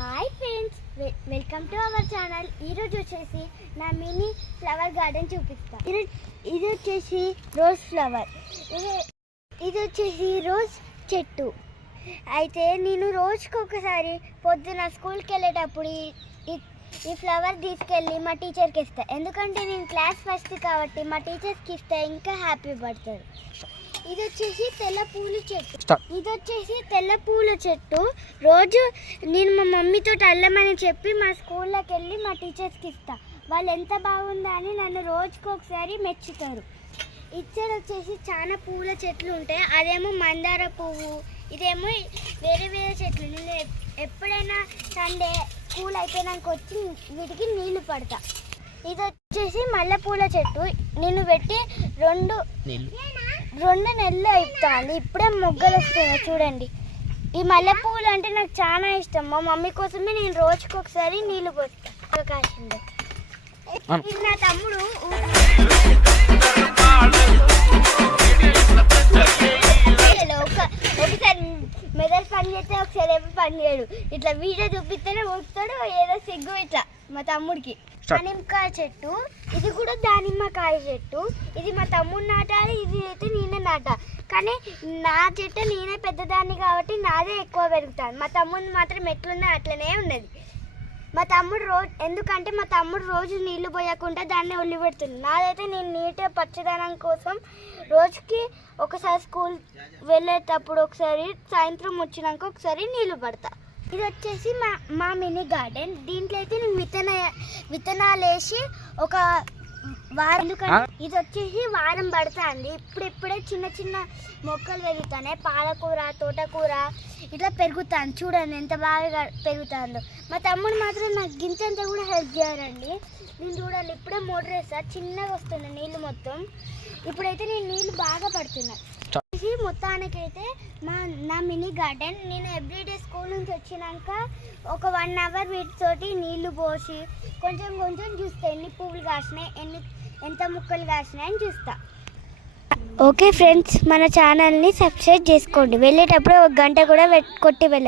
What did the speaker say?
Hi friends, welcome to our channel. ఈరోజు వచ్చేసి నా మినీ ఫ్లవర్ గార్డెన్ చూపిస్తా. ఇది వచ్చేసి రోజ్ ఫ్లవర్. ఇది వచ్చేసి రోజ్ చెట్టు. అయితే నేను రోజుకి ఒకసారి పొద్దున స్కూల్కి వెళ్ళేటప్పుడు ఈ ఫ్లవర్ తీసుకెళ్ళి మా టీచర్కి ఇస్తాను. ఎందుకంటే నేను క్లాస్ ఫస్ట్ కాబట్టి మా టీచర్స్కి ఇస్తే ఇంకా హ్యాపీ పడుతుంది. ఇది వచ్చేసి తెల్ల పూల చెట్టు. రోజు నేను మా మమ్మీతో అల్లమని చెప్పి మా స్కూల్లోకి వెళ్ళి మా టీచర్స్కి ఇస్తా. వాళ్ళు ఎంత బాగుందా అని నన్ను రోజుకి ఒకసారి మెచ్చుతారు. ఇచ్చర్ వచ్చేసి చాలా పూల చెట్లు ఉంటాయి. అదేమో మందార పువ్వు, ఇదేమో వేరే వేరే చెట్లు. నేను ఎప్పుడైనా సండే స్కూల్ అయిపోయినాక వచ్చి వీటికి నీళ్లు పడతా. ఇది వచ్చేసి మల్లెపూల చెట్టు. నేను పెట్టి రెండు నెలలు అవుతుంది. ఇప్పుడే మొగ్గలు వస్తున్నాయి చూడండి. ఈ మల్లెపూలు అంటే నాకు చాలా ఇష్టం. మా మమ్మీ కోసమే నేను రోజుకి ఒకసారి నీళ్లు పోస్తా. అవకాశంలో ఇది నా తమ్ముడు. ఒకసారి మెదలు పని చేస్తే ఒకసారి ఏమో పని చేయడు. ఇట్లా వీడియో చూపిస్తేనే పోస్తాడు. ఏదో సిగ్గు ఇట్లా మా తమ్ముడికి. దానిమ్మకాయ చెట్టు. ఇది కూడా దానిమ్మకాయ చెట్టు. ఇది మా తమ్ముడు నాటాలి. ఇది అయితే నేనే నాటా. కానీ నా చెట్టు నేనే పెద్దదాన్ని కాబట్టి నాదే ఎక్కువ పెరుగుతాను. మా తమ్ముడు మాత్రం ఎట్లున్నా అట్లనే ఉన్నది. ఎందుకంటే మా తమ్ముడు రోజు నీళ్లు పోయకుండా దాన్ని ఒళ్ళి పెడుతుంది. నాదైతే నేను నీట్గా పచ్చదనం కోసం రోజుకి ఒకసారి స్కూల్ వెళ్ళేటప్పుడు ఒకసారి, సాయంత్రం వచ్చినాక ఒకసారి నీళ్లు పడతా. ఇది వచ్చేసి మా మినీ గార్డెన్. దీంట్లో అయితే నేను విత్తనాలు వేసి ఒక వారం, ఇది వచ్చేసి వారం పడుతుంది. ఇప్పుడే చిన్న చిన్న మొక్కలు పెరుగుతాయి. పాలకూర, తోటకూర ఇట్లా పెరుగుతాను. చూడండి ఎంత బాగా పెరుగుతుందో. మా తమ్ముడు మాత్రం నాకు గింతంతా కూడా హెల్ప్ చేయాలండి. నేను చూడండి ఇప్పుడే మోటర్ వేస్తా. చిన్నగా వస్తున్నాయి నీళ్ళు మొత్తం. ఇప్పుడైతే నేను నీళ్ళు బాగా పడుతున్నాయి. మొత్తానికైతే నా మినీ గార్డెన్. నేను ఎవ్రీడే స్కూల్ నుంచి వచ్చినాక ఒక 1 అవర్ వీటితోటి నీళ్లు పోసి కొంచెం చూస్తా ఎన్ని పువ్వులు కాసినాయి, ఎంత ముక్కలు కాసినాయి అని చూస్తా. ఓకే ఫ్రెండ్స్, మన ఛానల్ని సబ్స్క్రైబ్ చేసుకోండి. వెళ్ళేటప్పుడు 1 గంట కూడా కొట్టి వెళ్ళండి.